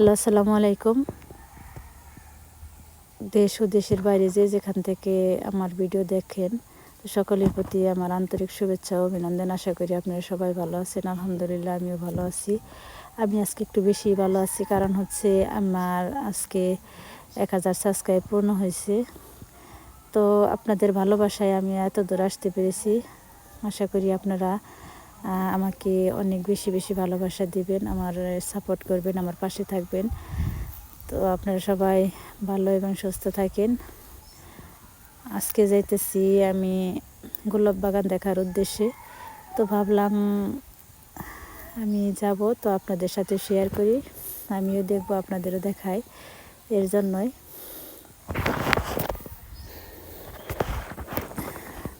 Hello, আসসালামু আলাইকুম। দেশ ও দেশের বাইরে যে যেখান থেকে আমার ভিডিও দেখেন, তো সকলের প্রতি আমার আন্তরিক শুভেচ্ছা ও অভিনন্দন। আশা করি আপনারা সবাই ভালো আছেন। আলহামদুলিল্লাহ, আমিও ভালো আছি। আমি আজকে একটু বেশি ভালো আছি, কারণ হচ্ছে আমার আজকে এক হাজার সাবস্ক্রাইব পূর্ণ হয়েছে। তো আপনাদের ভালোবাসায় আমি এত দূর আসতে পেরেছি। আশা করি আপনারা আমাকে অনেক বেশি বেশি ভালোবাসা দিবেন, আমার সাপোর্ট করবেন, আমার পাশে থাকবেন। তো আপনারা সবাই ভালো এবং সুস্থ থাকেন। আজকে যাইতেছি আমি গোলাপ বাগান দেখার উদ্দেশ্যে। তো ভাবলাম আমি যাব, তো আপনাদের সাথে শেয়ার করি। আমিও দেখব, আপনাদেরও দেখাই। এর জন্যই।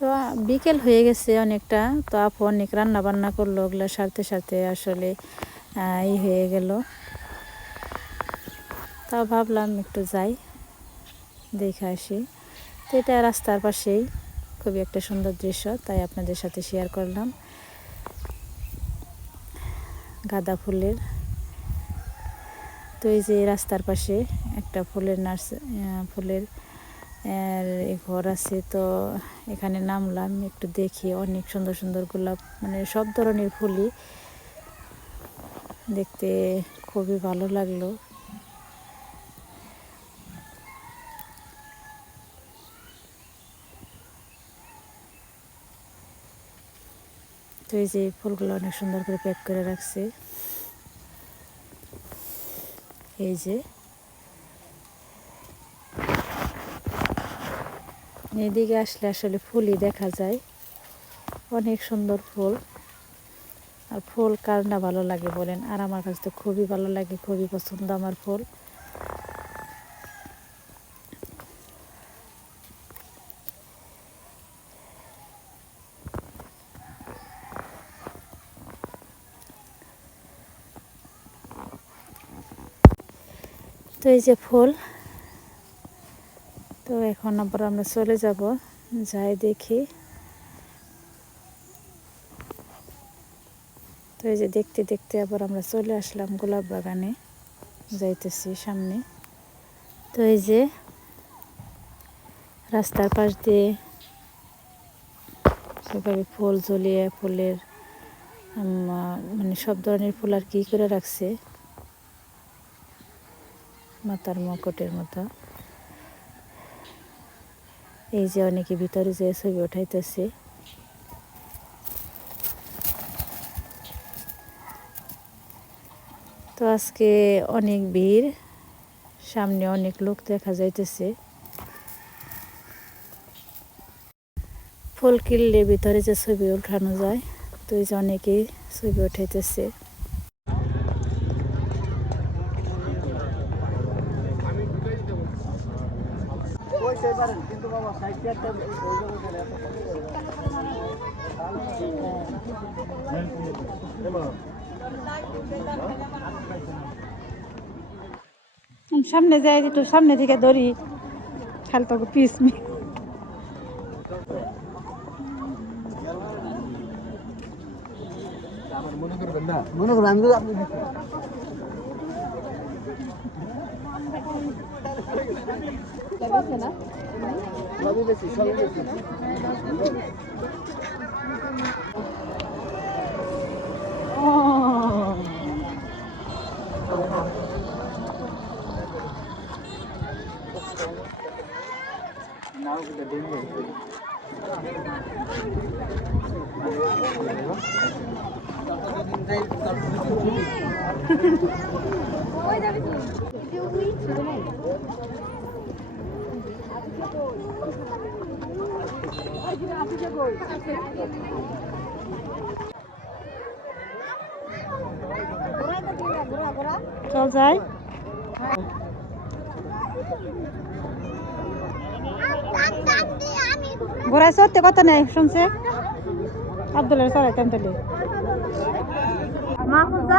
তো বিকেল হয়ে গেছে অনেকটা। তো আপু অনেক রান্না বান্না করল, ওগুলো সারতে সারতে আসলে ই হয়ে গেল। তাও ভাবলাম একটু যাই, দেখে আসি। তো এটা রাস্তার পাশেই, খুবই একটা সুন্দর দৃশ্য, তাই আপনাদের সাথে শেয়ার করলাম। গাঁদা ফুলের। তো এই যে রাস্তার পাশে একটা ফুলের নার্স ফুলের এই ঘর আছে তো এখানে নামলাম, একটু দেখি অনেক সুন্দর সুন্দর গোলাপ মানে সব ধরনের ফুলই দেখতে খুবই ভালো লাগল। তো এই যে ফুলগুলো অনেক সুন্দর করে প্যাক করে রাখছে। এই যে এদিকে আসলে আসলে ফুলই দেখা যায়। অনেক সুন্দর ফুল। আর ফুল কার না ভালো লাগে বলেন? আর আমার কাছে তো খুবই ভালো লাগে, খুবই পছন্দ আমার ফুল। তো এই যে ফুল এখন আবার আমরা চলে যাব। যাই দেখি। তো এই যে দেখতে দেখতে আবার আমরা চলে আসলাম গোলাপ বাগানে। যাইতেছি সামনে। তো এই যে রাস্তার পাশ দিয়ে এভাবে ফুল ঝুলিয়ে ফুলের মানে সব ধরনের ফুল আর কি করে রাখছে। মাথার মকটের মতো। এই যে অনেকে ভিতরে যে ছবি উঠাইতেছে। তো আজকে অনেক ভিড়, সামনে অনেক লোক দেখা যাইতেছে। ফুল কিনলে ভিতরে যে ছবি উঠানো যায়, তো এই যে অনেকেই ছবি উঠাইতেছে। কিন্তু বাবা সামনে যাই একটু সামনে থেকে ধরি। খালি তো পিস মি মনে করবেন না? মনে করবেন আমি বেশি সবই বেশি নাও কিন্তু ডেঙ্গে চল যাই। ঘোরায় সত্যি কথা নেই শুনছে? আব্দুল্লাহ চড়াইতাম তাহলে আব্দুল্লাহ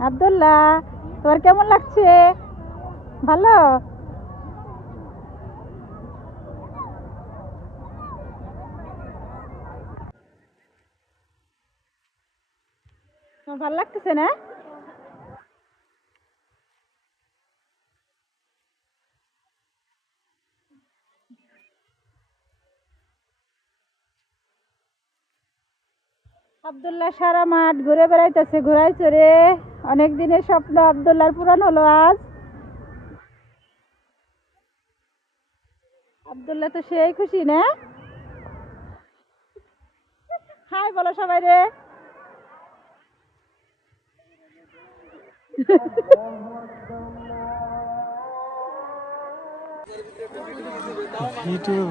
আব্দুল্লাহ, তোমার কেমন লাগছে? ভালো? ভালো লাগতেছে না? আব্দুল্লাহ সারা মাঠ ঘুরে বেড়াইতেছে ঘুরাই চড়ে অনেক দিনের স্বপ্ন আব্দুল্লাহর পূরণ হলো আজ। আব্দুল্লাহ তো সেই খুশি, না? হাই, বলো সবাই রে। ভিডিও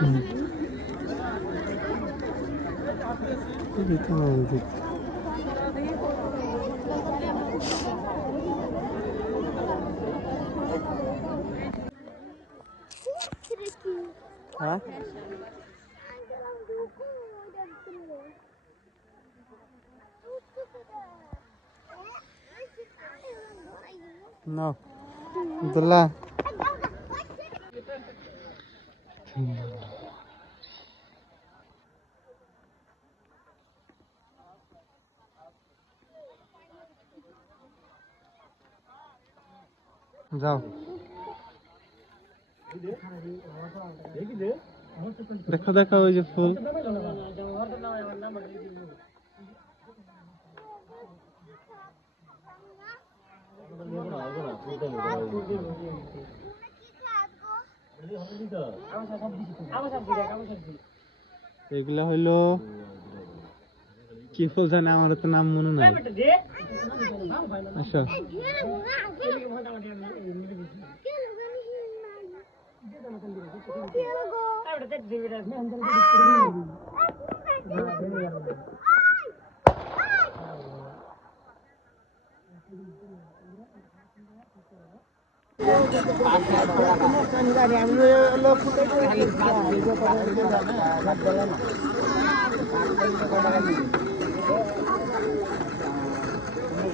বলে কারণ ভাবলাম হ্যাঁ No. Abdullah. যাও। দেখো দেখো ওই যে ফুল। এগুলা হইল কি ফুল জানে আমার তো নাম মনে নাই। আচ্ছা।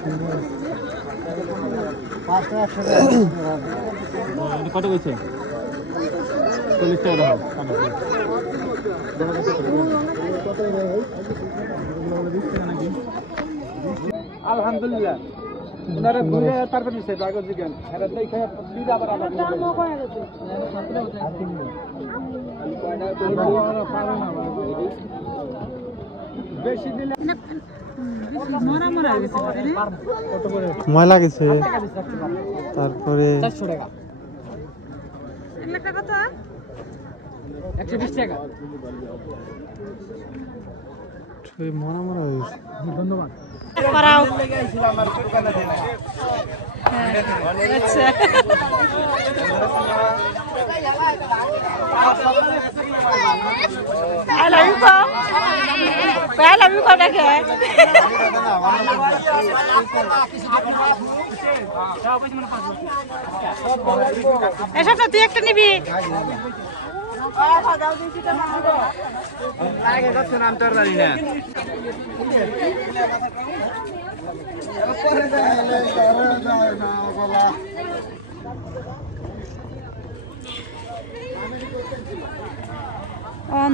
কত কইছে? চল্লিশ টাকা দাও। আলহামদুলিল্লাহ। ওনারা ঘুরে তারপর নিছে কাগজ দিকেন এরা দেখে দিদা আবার আবার বেশি দিলে ময়লা গেছে। তারপরে মরা মরা হয়ে গেছে। ধন্যবাদ। আচ্ছা। Pop, দেখে। এসব না তুই একটা নিবি আগে নাম তোর জানি না অন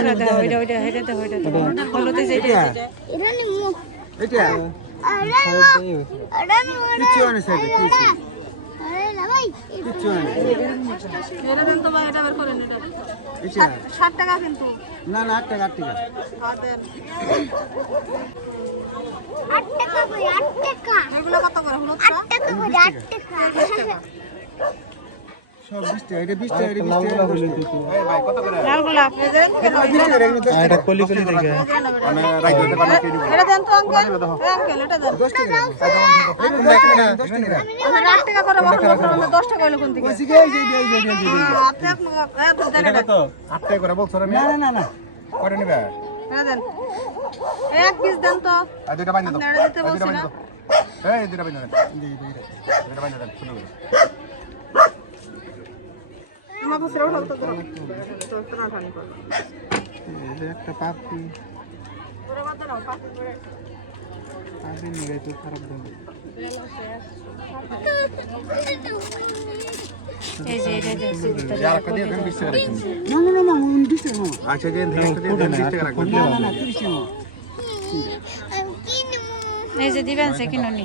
দেন জানতে ওইটা ওইটা ওইটা তো ওইটা তো হলুদে যেটা এটা কিচ্ছু আনে সাইডে কিচ্ছু কিচ্ছু আনে এটা দেন তো ভাই এটা বের করেন এটা এটা 60 টাকা কিন্তু না না আট টাকা আট টাকা হ্যাঁ আট টাকা আট টাকা কত করে হলুদটা আট টাকা করে আট টাকা করে? বকর বকর আমরা 10 টাকা হইল কোন থেকে? এই যে এই যে এই যে এই যে, এই যে। আপনি আপনার দেন এটা আট টাকা করে বলছো আমি? না না না না। কয়টা নিবে? দেন। এক পিস দেন তো। দুইটা বাইন্দা দাও। আপনারা দিতে আর দুইটা বলছি বাইন্দা না দাও। এই দুইটা বাইন্দা দেন দুইটা বাইন্দা দেন সুন্দর করে আমার বসে ওঠাল তো ধরো তো টানা টানি করো এই যে একটা করে। পাপড়ি। নিয়ে তো খারাপ না আচ্ছা। এই যে দিবেন সে কিনুনি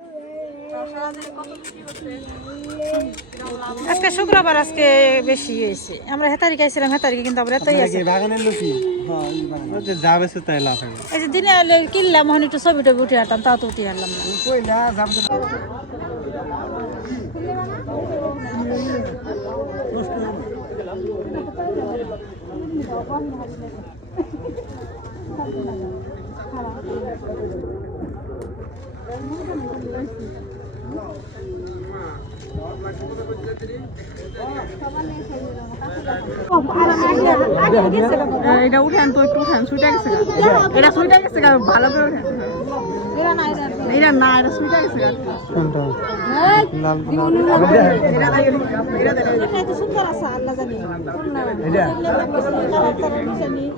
আজকে শুক্রবার, আজকে বেশি হয়েছে। আমরা হেতারি খাইছিলাম হেতারিকে কিন্তু আমরা এতই আছে। বাগানের লুচি যাবে সে তাই লাভ এই যে দিনে এলে কিনলাম মনে একটু ছবি টবি উঠে আসতাম তাও তো উঠে আসলাম না। যাবে তো এটা উঠেন তো একটু উঠেন সুইটা গেছে এটা সুইটা গেছে ভালো করে উঠেন। এটা না এটা সুইটা গেছে কোনটা লাল গোলাপ এটা সুন্দর আছে আল্লাহ জানি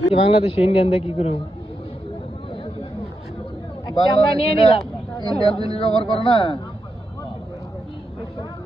কি বাংলাদেশে ইন্ডিয়ান দিয়ে কি করব আমরা নিয়ে নিলাম ইন্ডিয়ান ব্যবহার করে না?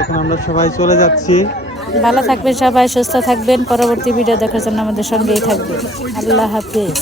এখন আমরা সবাই চলে যাচ্ছি। ভালো থাকবেন সবাই, সুস্থ থাকবেন। পরবর্তী ভিডিও দেখার জন্য আমাদের সঙ্গেই থাকবেন। আল্লাহ হাফিজ।